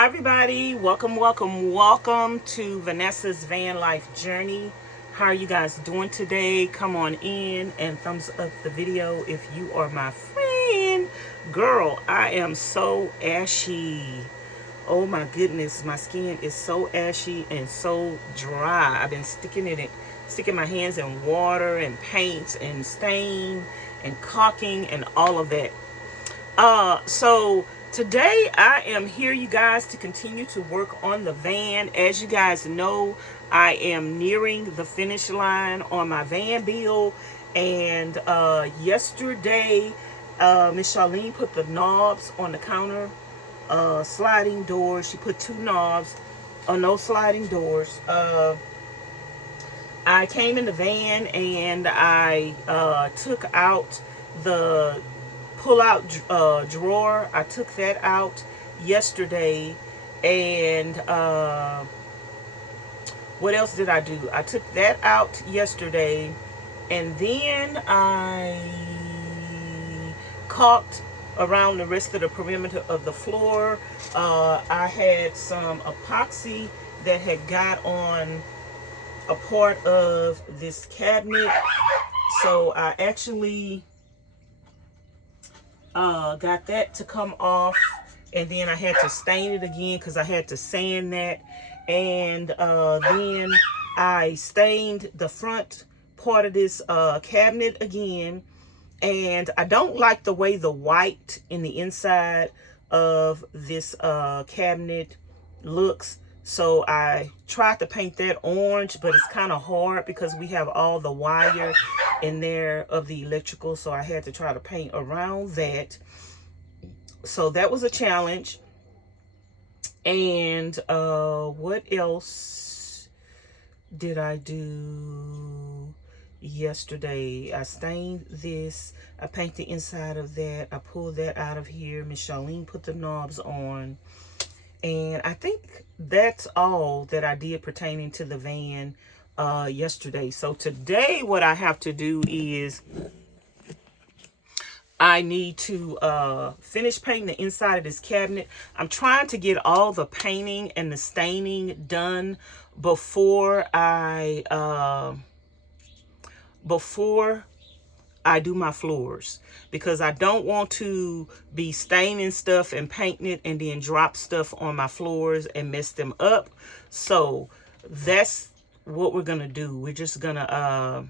Hi everybody, welcome to Vanessa's van life journey. How are you guys doing today? Come on in and thumbs up the video if you are my friend. Girl, I am so ashy. Oh my goodness, my skin is so ashy and so dry. I've been sticking my hands in water and paints and stain and caulking and all of that. So today I am here, you guys, to continue to work on the van. As you guys know, I am nearing the finish line on my van build. And yesterday, Miss Charlene put the knobs on the counter, sliding doors. She put two knobs on those sliding doors. I came in the van and I took out the pull-out drawer. I took that out yesterday. And what else did I do? I took that out yesterday, and then I caulked around the rest of the perimeter of the floor. I had some epoxy that had got on a part of this cabinet, so I actually got that to come off, and then I had to stain it again because I had to sand that. And then I stained the front part of this cabinet again. And I don't like the way the white in the inside of this cabinet looks. So I tried to paint that orange, but it's kind of hard because we have all the wire in there of the electrical. So I had to try to paint around that. So that was a challenge. And what else did I do yesterday? I stained this. I painted the inside of that. I pulled that out of here. Miss Charlene put the knobs on. And I think that's all that I did pertaining to the van yesterday. So today what I have to do is I need to finish painting the inside of this cabinet. I'm trying to get all the painting and the staining done before I do my floors, because I don't want to be staining stuff and painting it and then drop stuff on my floors and mess them up. So that's what we're gonna do. We're just gonna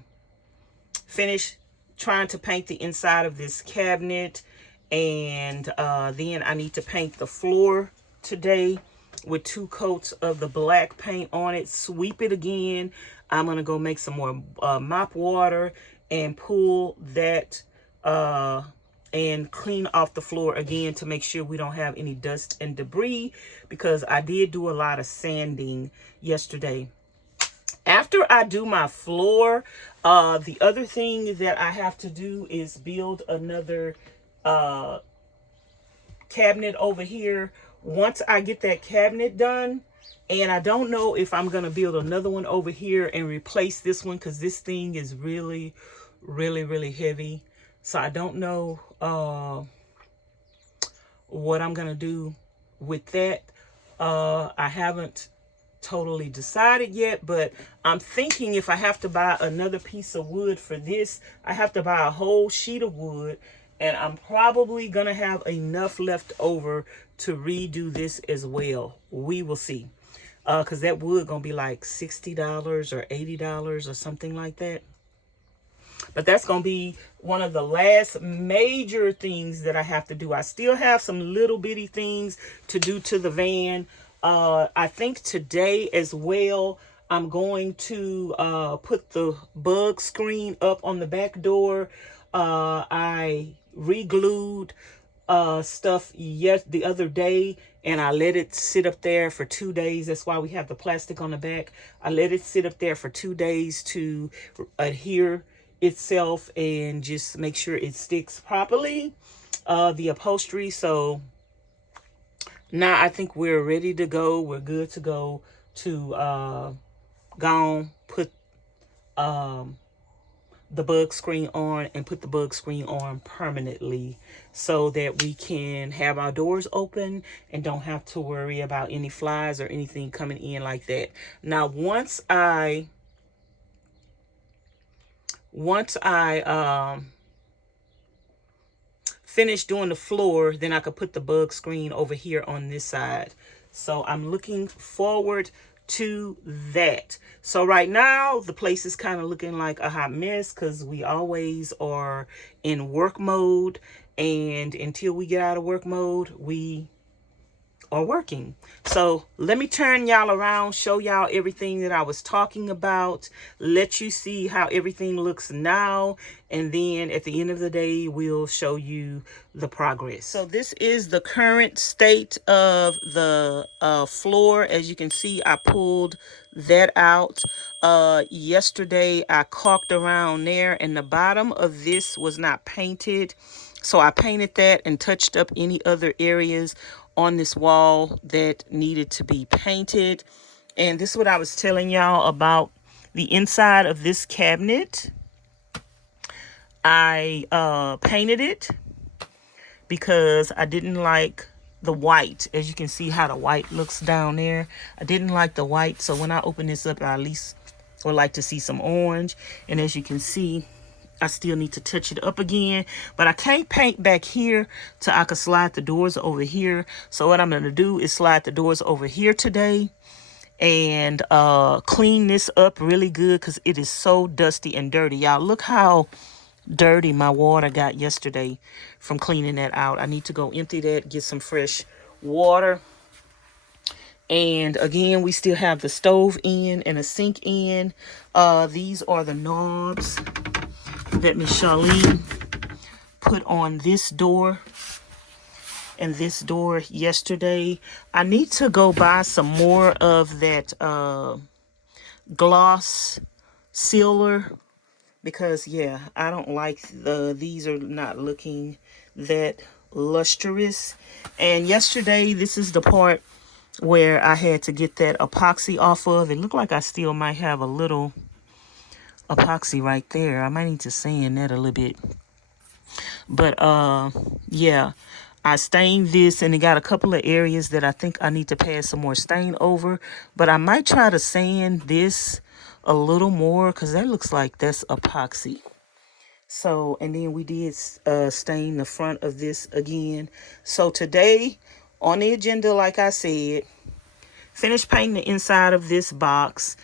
finish trying to paint the inside of this cabinet, and then I need to paint the floor today with 2 coats of the black paint on it. Sweep it again. I'm gonna go make some more mop water and pull that and clean off the floor again to make sure we don't have any dust and debris, because I did do a lot of sanding yesterday. After I do my floor, the other thing that I have to do is build another cabinet over here. Once I get that cabinet done, and I don't know if I'm going to build another one over here and replace this one, because this thing is really heavy. So I don't know what I'm going to do with that. I haven't totally decided yet, but I'm thinking if I have to buy another piece of wood for this, I have to buy a whole sheet of wood, and I'm probably gonna have enough left over to redo this as well. We will see, because that wood gonna be like $60 or $80 or something like that. But that's going to be one of the last major things that I have to do. I still have some little bitty things to do to the van. I think today as well, I'm going to put the bug screen up on the back door. I re-glued stuff the other day, and I let it sit up there for 2 days. That's why we have the plastic on the back. I let it sit up there for 2 days to adhere itself and just make sure it sticks properly, the upholstery. So now I think we're ready to go. We're good to go to go on, put the bug screen on and put the bug screen on permanently so that we can have our doors open and don't have to worry about any flies or anything coming in like that. Now, once I finish doing the floor, then I could put the bug screen over here on this side. So I'm looking forward to that. So right now the place is kind of looking like a hot mess because we always are in work mode, and until we get out of work mode, we are working. So let me turn y'all around, show y'all everything that I was talking about, let you see how everything looks now, and then at the end of the day we'll show you the progress. So this is the current state of the floor. As you can see, I pulled that out yesterday. I caulked around there, and the bottom of this was not painted, so I painted that and touched up any other areas on this wall that needed to be painted. And this is what I was telling y'all about the inside of this cabinet. I painted it because I didn't like the white. As you can see how the white looks down there, I didn't like the white, so when I open this up, I at least would like to see some orange. And as you can see, I still need to touch it up again, but I can't paint back here till I can slide the doors over here. So what I'm going to do is slide the doors over here today and clean this up really good because it is so dusty and dirty. Y'all, look how dirty my water got yesterday from cleaning that out. I need to go empty that, get some fresh water. And again, we still have the stove in and a sink in. These are the knobs that Miss Charlene put on this door and this door yesterday. I need to go buy some more of that gloss sealer because, yeah, I don't like these are not looking that lustrous. And yesterday, this is the part where I had to get that epoxy off of. It looked like I still might have a little epoxy right there. I might need to sand that a little bit. But yeah, I stained this and it got a couple of areas that I think I need to pass some more stain over. But I might try to sand this a little more because that looks like that's epoxy. So, and then we did stain the front of this again. So today on the agenda, like I said, finish painting the inside of this box,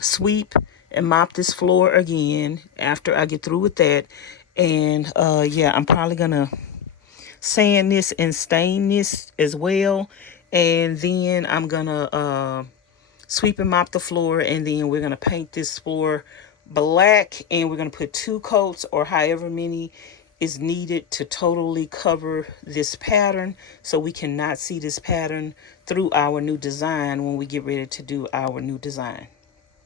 sweep and mop this floor again after I get through with that. And yeah, I'm probably gonna sand this and stain this as well. And then I'm gonna sweep and mop the floor, and then we're gonna paint this floor black, and we're gonna put 2 coats or however many is needed to totally cover this pattern so we cannot see this pattern through our new design when we get ready to do our new design.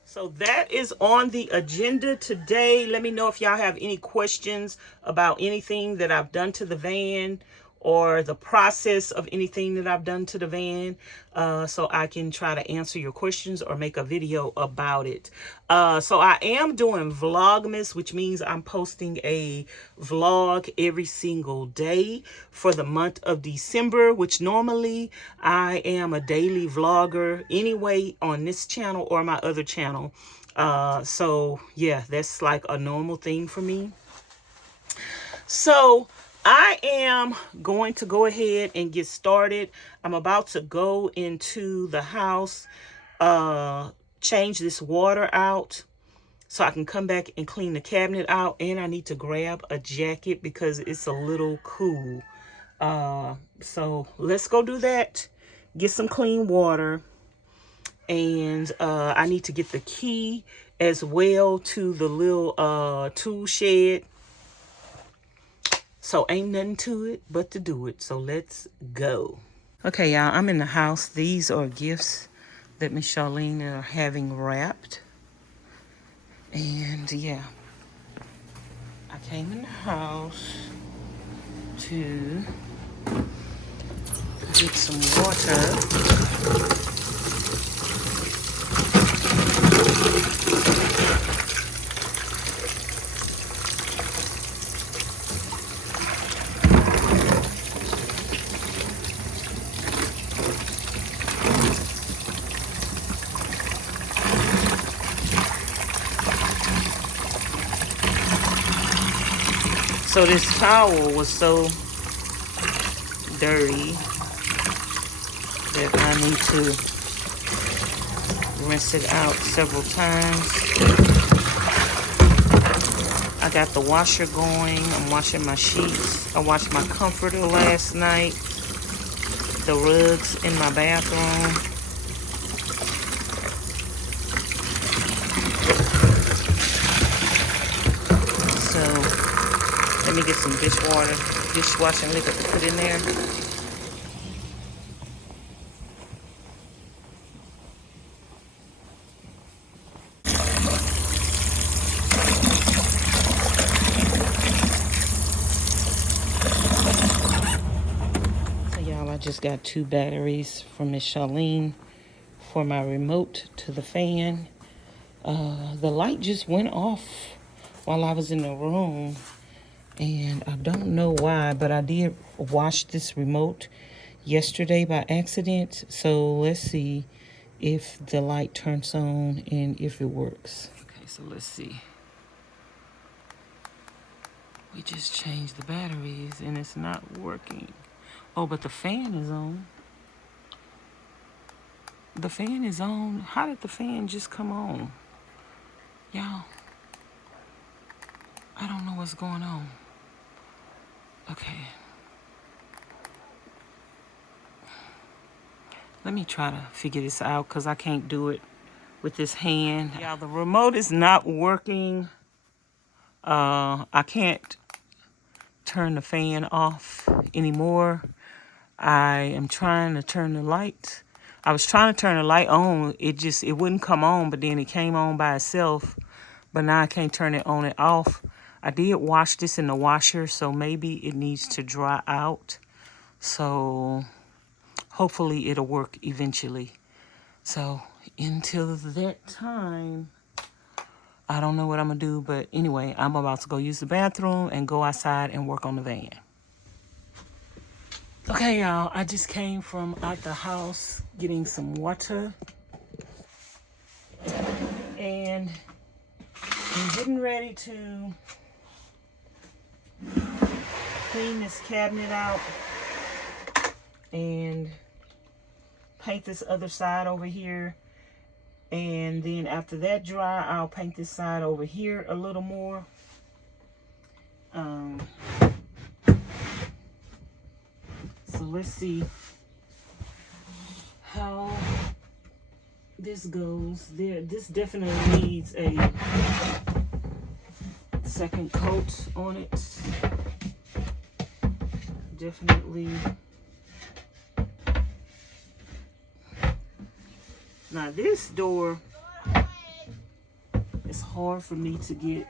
So that is on the agenda today. Let me know if y'all have any questions about anything that I've done to the van or the process of anything that I've done to the van, so I can try to answer your questions or make a video about it. So I am doing Vlogmas, which means I'm posting a vlog every single day for the month of December, which normally I am a daily vlogger anyway on this channel or my other channel. So yeah, that's like a normal thing for me. So I am going to go ahead and get started. I'm about to go into the house, change this water out so I can come back and clean the cabinet out. And I need to grab a jacket because it's a little cool. So let's go do that. Get some clean water. And I need to get the key as well to the little tool shed. So ain't nothing to it but to do it. So let's go. Okay, y'all, I'm in the house. These are gifts that Miss Charlene are having wrapped. And yeah, I came in the house to get some water. So this towel was so dirty that I need to rinse it out several times. I got the washer going. I'm washing my sheets. I washed my comforter last night. The rugs in my bathroom. So let me get some dishwashing liquid to put in there. I just got 2 batteries from Miss Charlene for my remote to the fan. The light just went off while I was in the room, and I don't know why, but I did wash this remote yesterday by accident. So let's see if the light turns on and if it works. Okay, so let's see. We just changed the batteries and it's not working. Oh, but the fan is on. The fan is on. How did the fan just come on? Y'all, I don't know what's going on. Okay. Let me try to figure this out because I can't do it with this hand. Yeah, the remote is not working. I can't turn the fan off anymore. I am trying to turn the light. I was trying to turn the light on. It wouldn't come on, but then it came on by itself. But now I can't turn it on and off. I did wash this in the washer, so maybe it needs to dry out. So hopefully it'll work eventually. So until that time, I don't know what I'm gonna do, but anyway, I'm about to go use the bathroom and go outside and work on the van. Okay, y'all, I just came from out the house getting some water. And I'm getting ready to clean this cabinet out and paint this other side over here. And then after that dry, I'll paint this side over here a little more. So let's see how this goes. This definitely needs a second coat on it. Definitely. Now this door is hard for me to get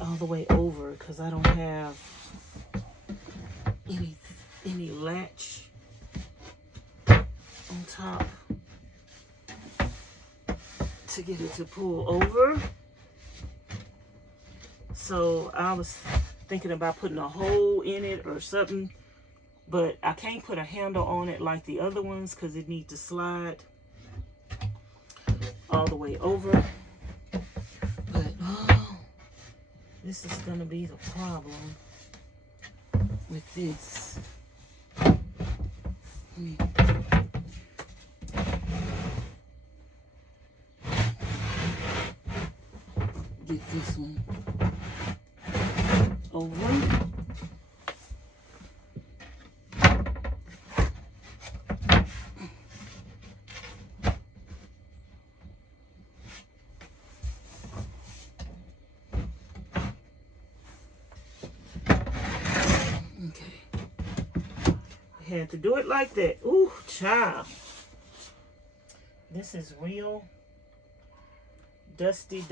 all the way over because I don't have any latch on top to get it to pull over. So I was thinking about putting a hole in it or something, but I can't put a handle on it like the other ones because it needs to slide all the way over. But this is gonna be the problem with this. Get this one over. Had to do it like that. Ooh, child. This is real dusty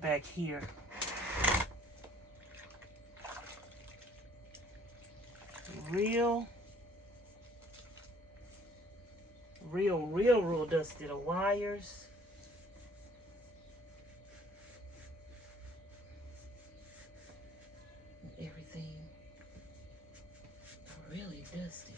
back here. Real dusty. The wires. Everything. Really dusty.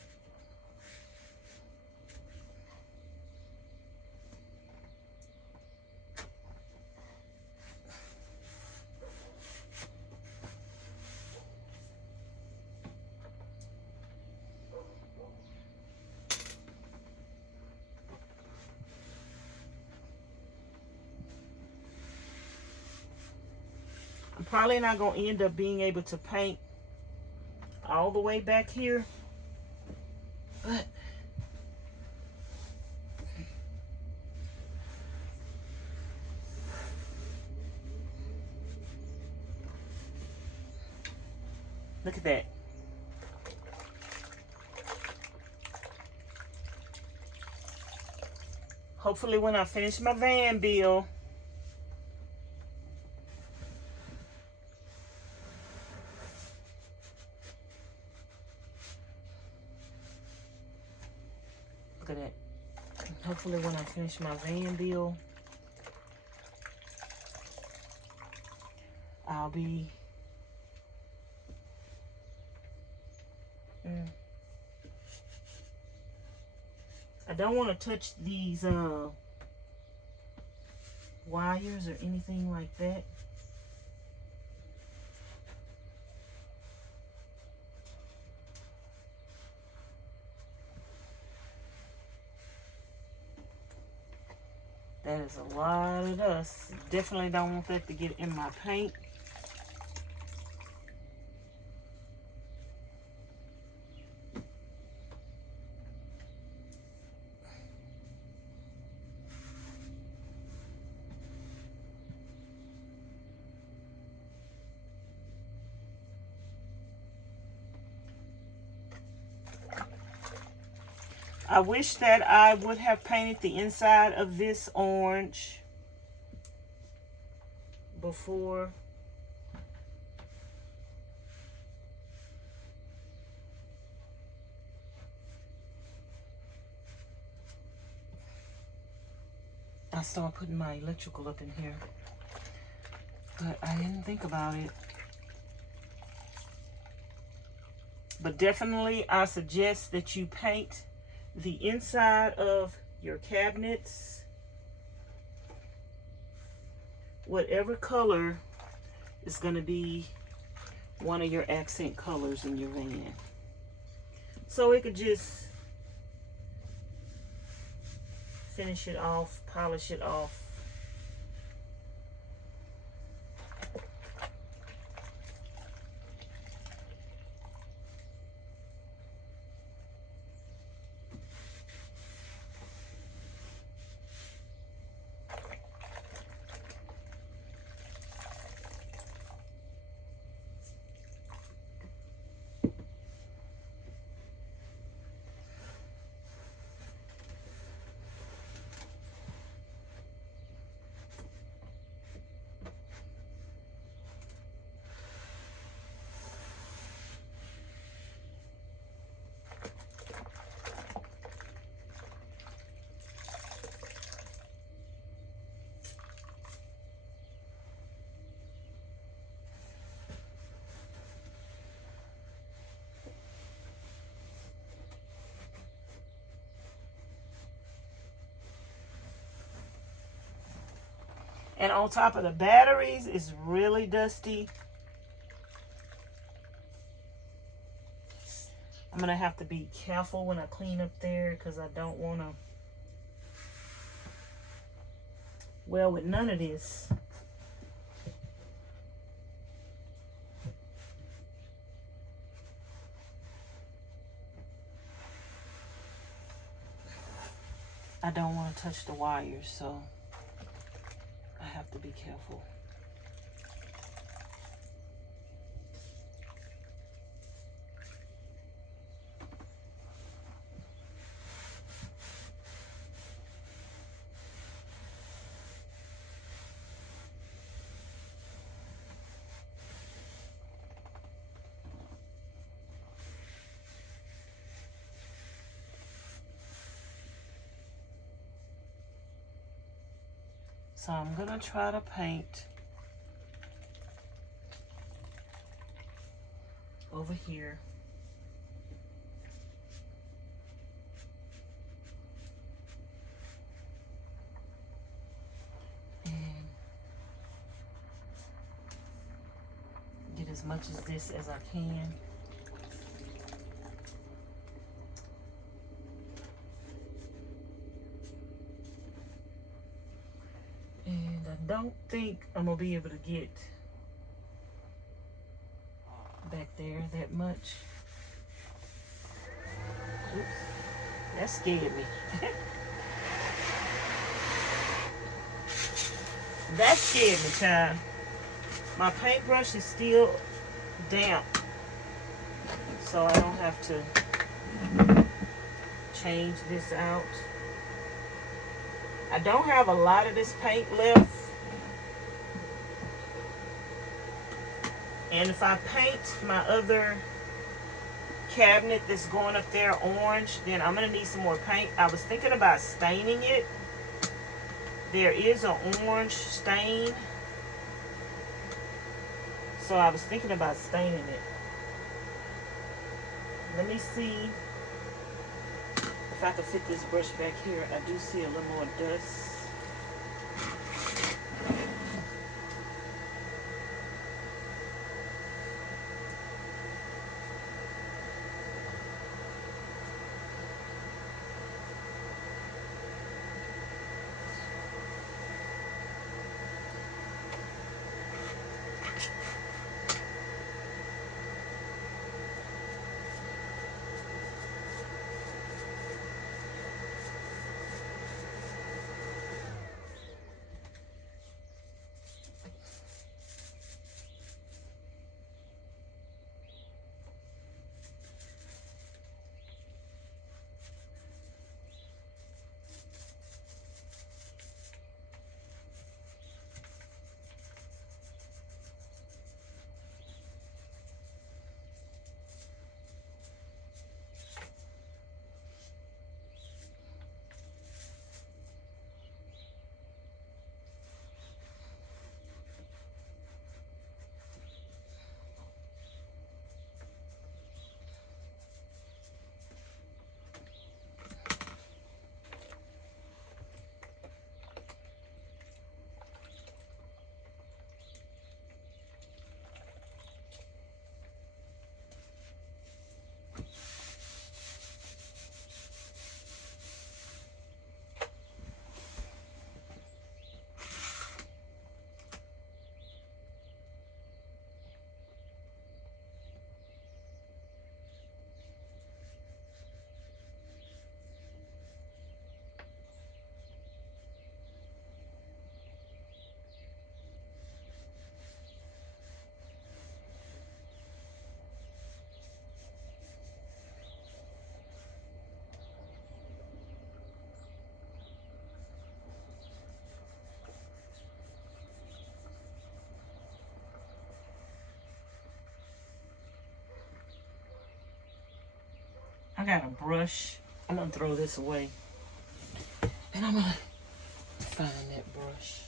probably not going to end up being able to paint all the way back here, but look at that. Hopefully when I finish my van bill, look at that. Hopefully when I finish my van bill, I'll be I don't want to touch these wires or anything like that. That is a lot of dust. Definitely don't want that to get in my paint. I wish that I would have painted the inside of this orange before. I started putting my electrical up in here, but I didn't think about it. But definitely I suggest that you paint the inside of your cabinets whatever color is going to be one of your accent colors in your van, so it could just finish it off, polish it off. And on top of the batteries, it's really dusty. I'm going to have to be careful when I clean up there because I don't want to, well, with none of this. I don't want to touch the wires, so I have to be careful. So I'm gonna try to paint over here. And get as much of this as I can. And I don't think I'm gonna be able to get back there that much. Oops, that scared me. That scared me, child. My paintbrush is still damp, so I don't have to change this out. I don't have a lot of this paint left. And if I paint my other cabinet that's going up there orange, then I'm going to need some more paint. I was thinking about staining it. There is an orange stain. So I was thinking about staining it. Let me see if I can fit this brush back here. I do see a little more dust. I got a brush. I'm gonna throw this away. And I'm gonna find that brush.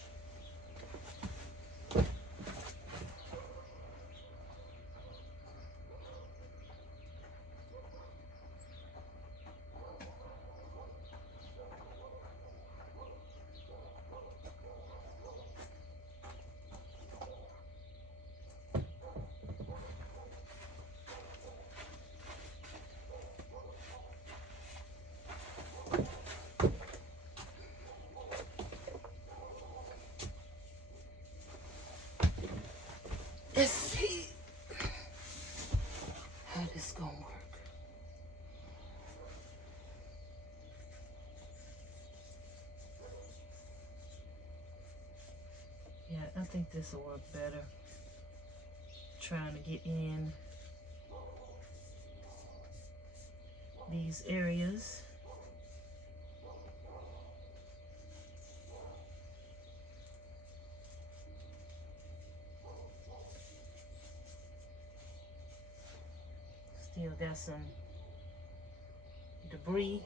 Let's see how this gonna work. Yeah, I think this will work better. Trying to get in these areas. Still got some debris.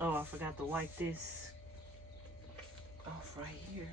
Oh, I forgot to wipe this off right here.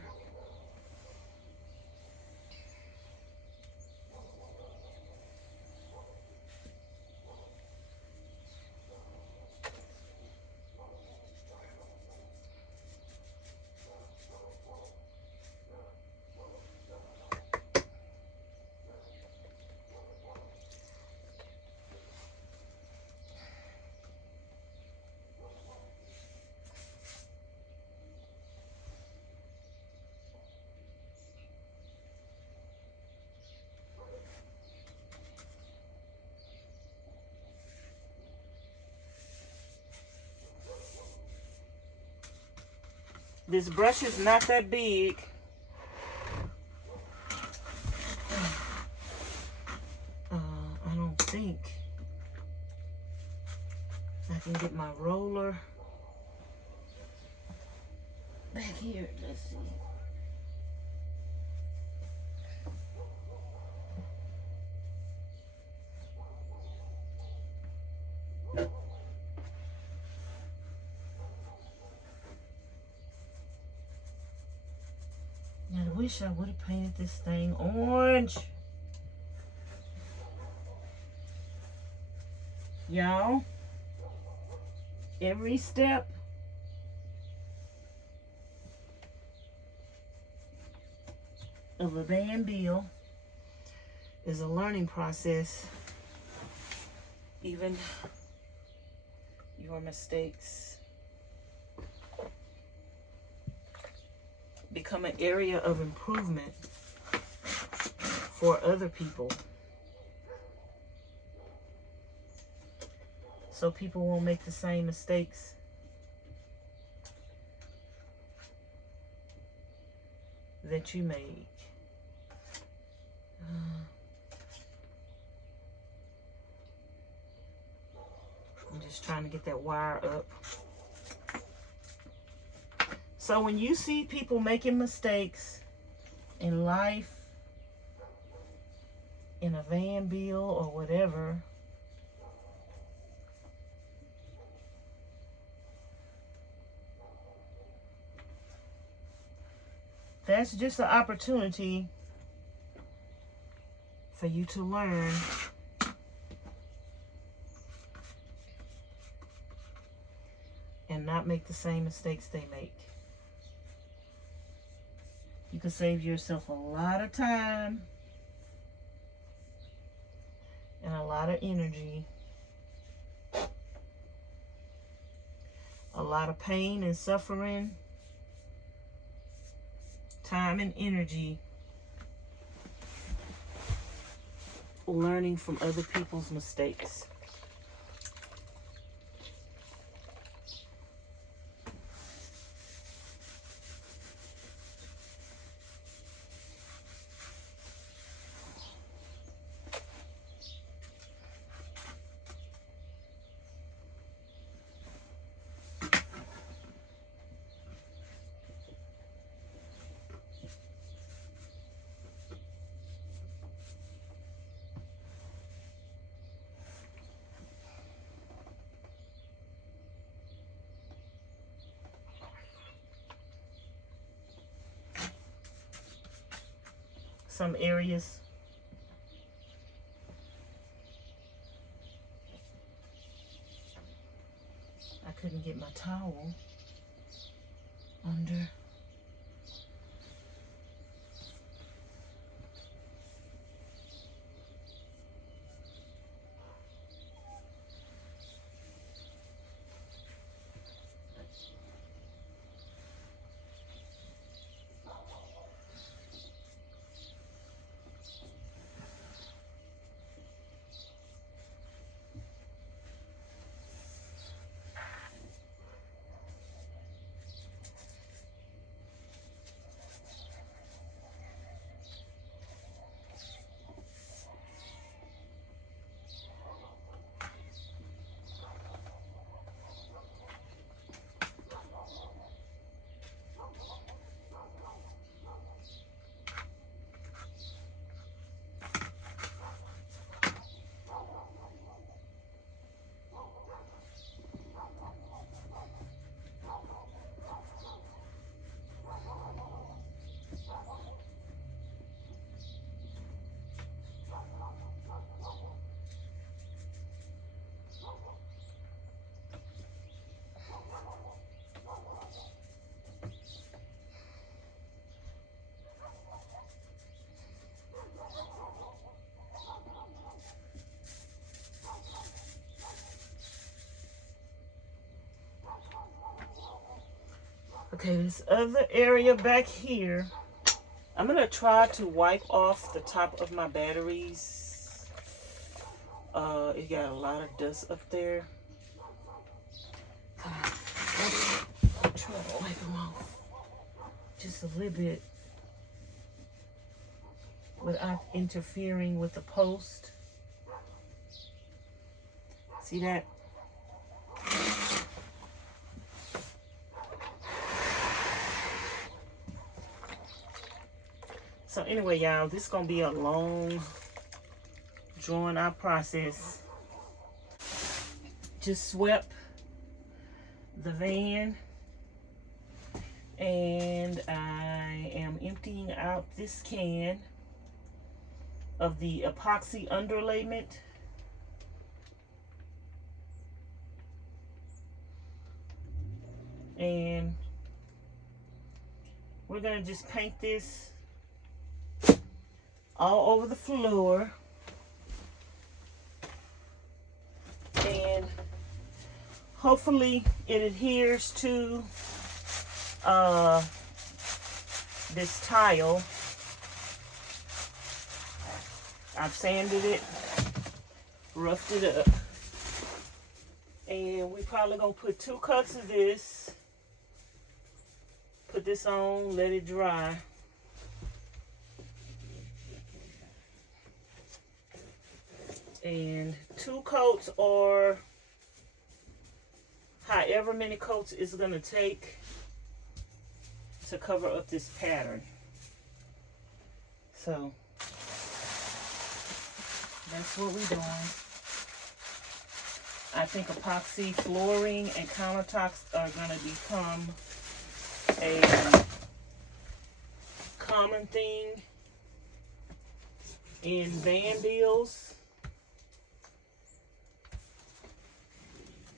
This brush is not that big. I don't think I can get my roller back here. Let's see. I wish I would have painted this thing orange. Y'all, every step of a van bill is a learning process. Even your mistakes become an area of improvement for other people. So people won't make the same mistakes that you make. I'm just trying to get that wire up. So when you see people making mistakes in life, in a van bill or whatever, that's just an opportunity for you to learn and not make the same mistakes they make. You can save yourself a lot of time and a lot of energy, a lot of pain and suffering, time and energy, learning from other people's mistakes. Some areas I couldn't get my towel under. Okay, this other area back here, I'm going to try to wipe off the top of my batteries. It got a lot of dust up there. I'll try to wipe them off. just a little bit without interfering with the post. See that? So anyway, y'all, this is gonna be a long, drawn out process. Just swept the van, and I am emptying out this can of the epoxy underlayment. And we're gonna just paint this all over the floor, and hopefully it adheres to this tile. I've sanded it, roughed it up, and we probably gonna put 2 coats of this, put this on, let it dry. And 2 coats, or however many coats it's gonna take to cover up this pattern. So that's what we're doing. I think epoxy flooring and countertops are gonna become a common thing in van builds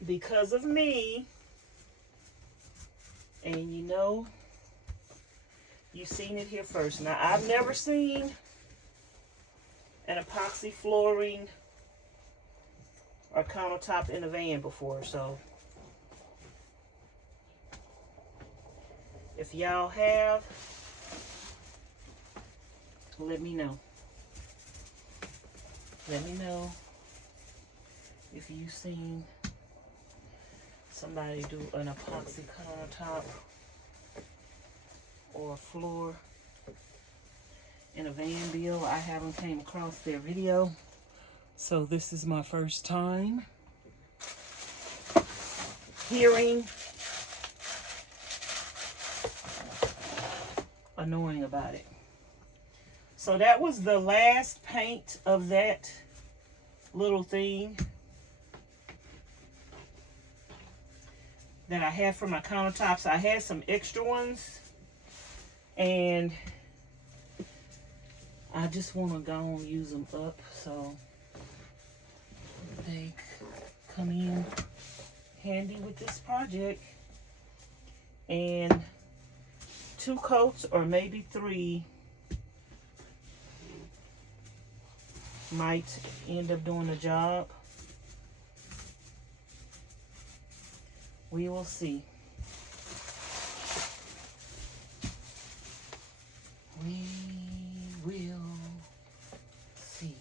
because of me. And you know, you've seen it here first. Now, I've never seen an epoxy flooring or countertop in a van before, so if y'all have, let me know. Let me know if you've seen somebody do an epoxy countertop or floor in a van build. I haven't came across their video, so this is my first time hearing annoying about it. So that was the last paint of that little thing that I had for my countertops. I had some extra ones, and I just want to go and use them up so they come in handy with this project. And 2 coats or maybe 3 might end up doing the job. We will see. We will see.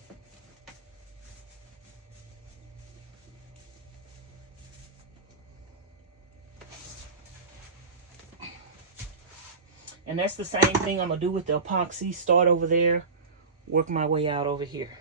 And that's the same thing I'm going to do with the epoxy. Start over there, work my way out over here.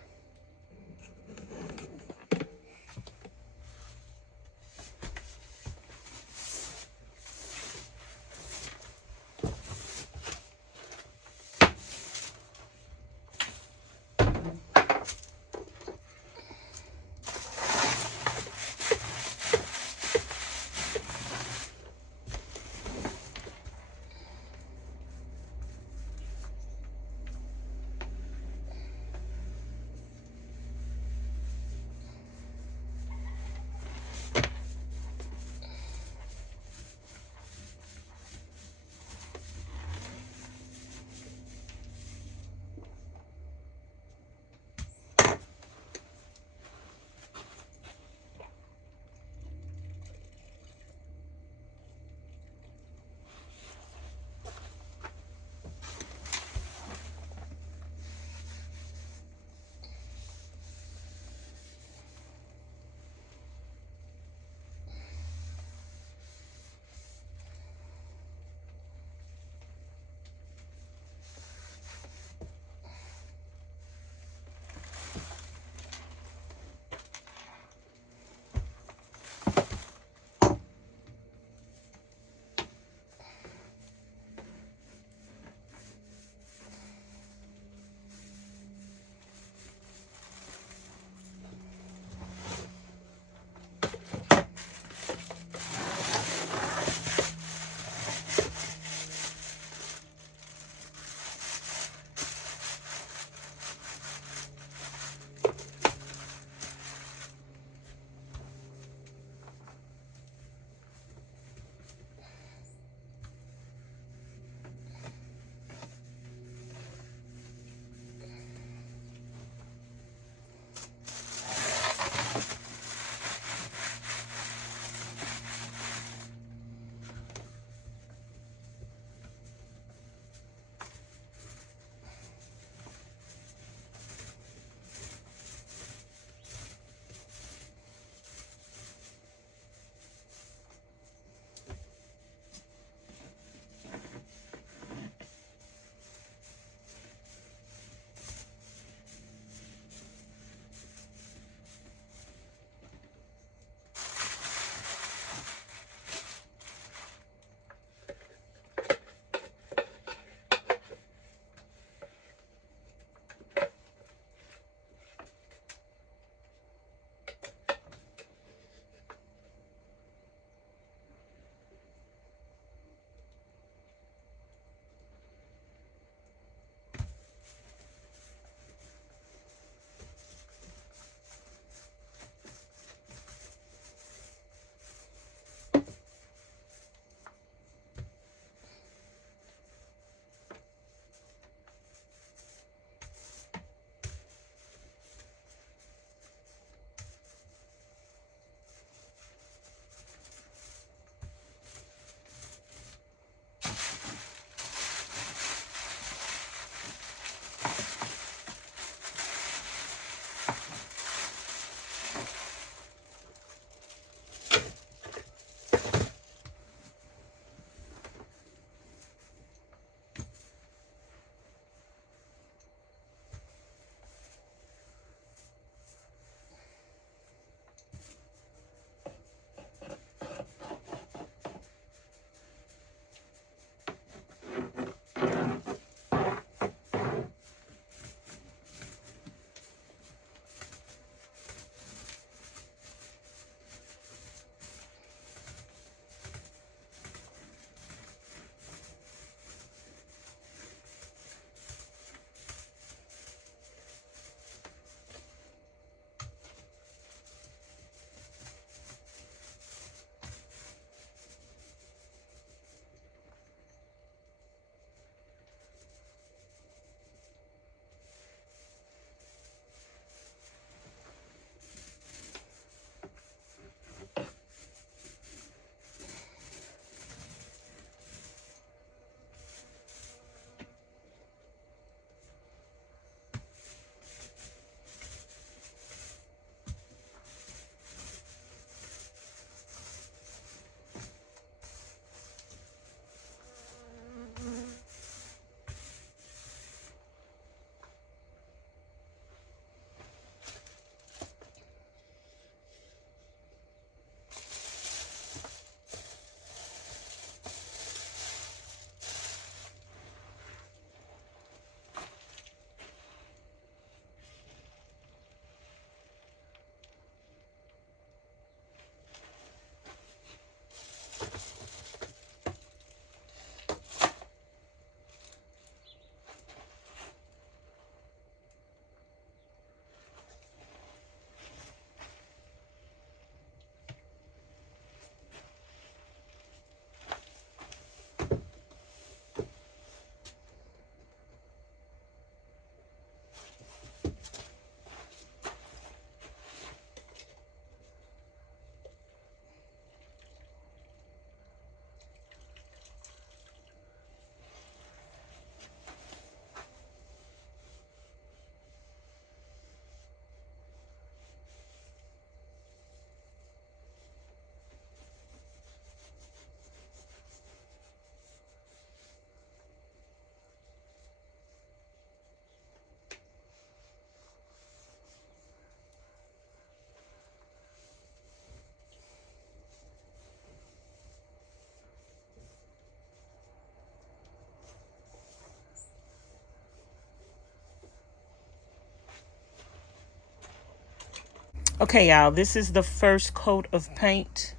Okay, y'all, this is the first coat of paint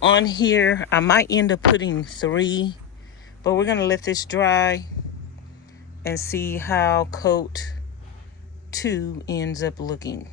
on here. I might end up putting 3, but we're gonna let this dry and see how coat 2 ends up looking.